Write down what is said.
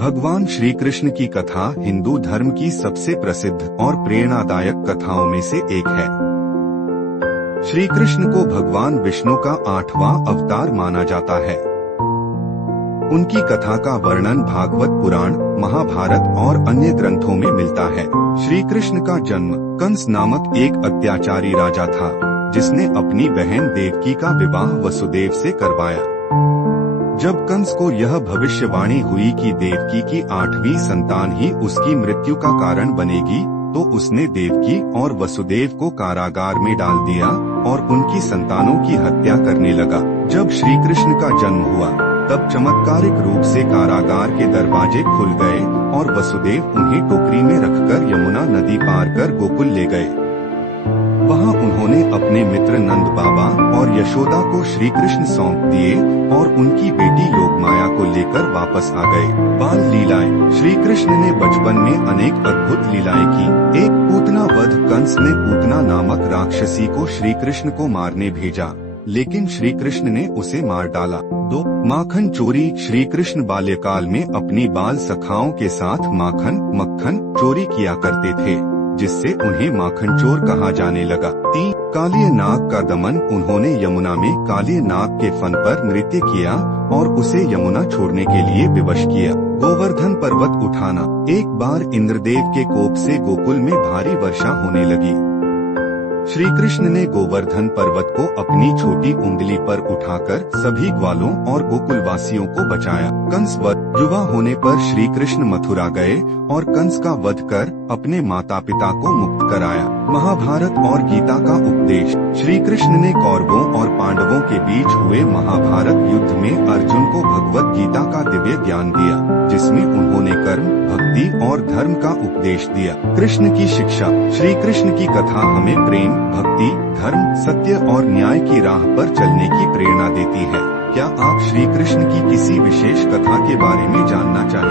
भगवान श्री कृष्ण की कथा हिंदू धर्म की सबसे प्रसिद्ध और प्रेरणादायक कथाओं में से एक है। श्री कृष्ण को भगवान विष्णु का 8वां अवतार माना जाता है। उनकी कथा का वर्णन भागवत पुराण, महाभारत और अन्य ग्रंथों में मिलता है। श्री कृष्ण का जन्म कंस नामक एक अत्याचारी राजा था, जिसने अपनी बहन देवकी का विवाह वसुदेव से करवाया। जब कंस को यह भविष्यवाणी हुई कि देवकी की 8वीं संतान ही उसकी मृत्यु का कारण बनेगी, तो उसने देवकी और वसुदेव को कारागार में डाल दिया और उनकी संतानों की हत्या करने लगा। जब श्री कृष्ण का जन्म हुआ, तब चमत्कारिक रूप से कारागार के दरवाजे खुल गए और वसुदेव उन्हें टोकरी में रखकर यमुना नदी पार कर गोकुल ले गए। वहां उन्होंने अपने मित्र नंद बाबा और यशोदा को श्री कृष्ण सौंप दिए और उनकी बेटी योगमाया को लेकर वापस आ गए। बाल लीलाएं। श्री कृष्ण ने बचपन में अनेक अद्भुत लीलाएं की। एक पूतना वध। कंस ने पूतना नामक राक्षसी को श्री कृष्ण को मारने भेजा, लेकिन श्री कृष्ण ने उसे मार डाला। 2. माखन चोरी। श्री कृष्ण बाल्यकाल में अपनी बाल सखाओं के साथ मक्खन चोरी किया करते थे, जिससे उन्हें माखन चोर कहा जाने लगा। 3. कालिय नाग का दमन। उन्होंने यमुना में कालिय नाग के फन पर नृत्य किया और उसे यमुना छोड़ने के लिए विवश किया। गोवर्धन पर्वत उठाना। एक बार इंद्रदेव के कोप से गोकुल में भारी वर्षा होने लगी। श्री कृष्ण ने गोवर्धन पर्वत को अपनी छोटी उंगली पर उठाकर सभी ग्वालों और गोकुलवासियों को बचाया। कंस वध। युवा होने पर श्री कृष्ण मथुरा गए और कंस का वध कर अपने माता पिता को मुक्त कराया। महाभारत और गीता का उपदेश। श्री कृष्ण ने कौरवों और पांडवों के बीच हुए महाभारत युद्ध में अर्जुन को भगवत गीता का दिव्य ज्ञान दिया, जिसमें उन्होंने कर्म, भक्ति और धर्म का उपदेश दिया। कृष्ण की शिक्षा। श्री कृष्ण की कथा हमें प्रेम, भक्ति, धर्म, सत्य और न्याय की राह पर चलने की प्रेरणा देती है। क्या आप श्री कृष्ण की किसी विशेष कथा के बारे में जानना चाहेंगे?